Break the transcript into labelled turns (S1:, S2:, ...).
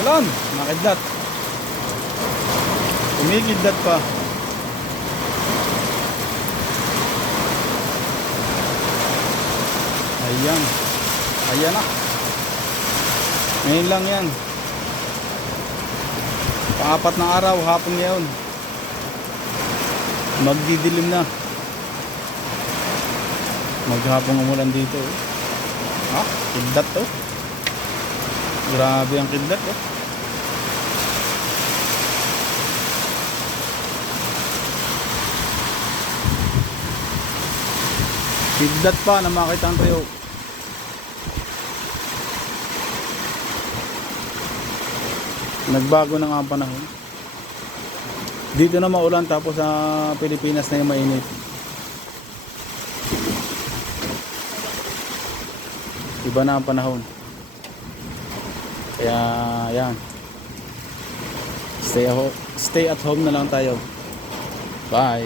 S1: Ulan, makidlat. Kumikidlat pa. Ayan. Ayan na. Ngayon lang yan. Pangapat na araw, hapon ngayon. Magdidilim na. Maghapong umulan dito. oh. Ha? Kidlat to. Grabe ang kidlat oh. Kidlat pa na makita ang trio. Nagbago na nga ang panahon. Dito na maulan tapos sa Pilipinas na yung mainit. Iba na ang panahon. Kaya yan. Stay, at ho- stay at home na lang tayo. Bye.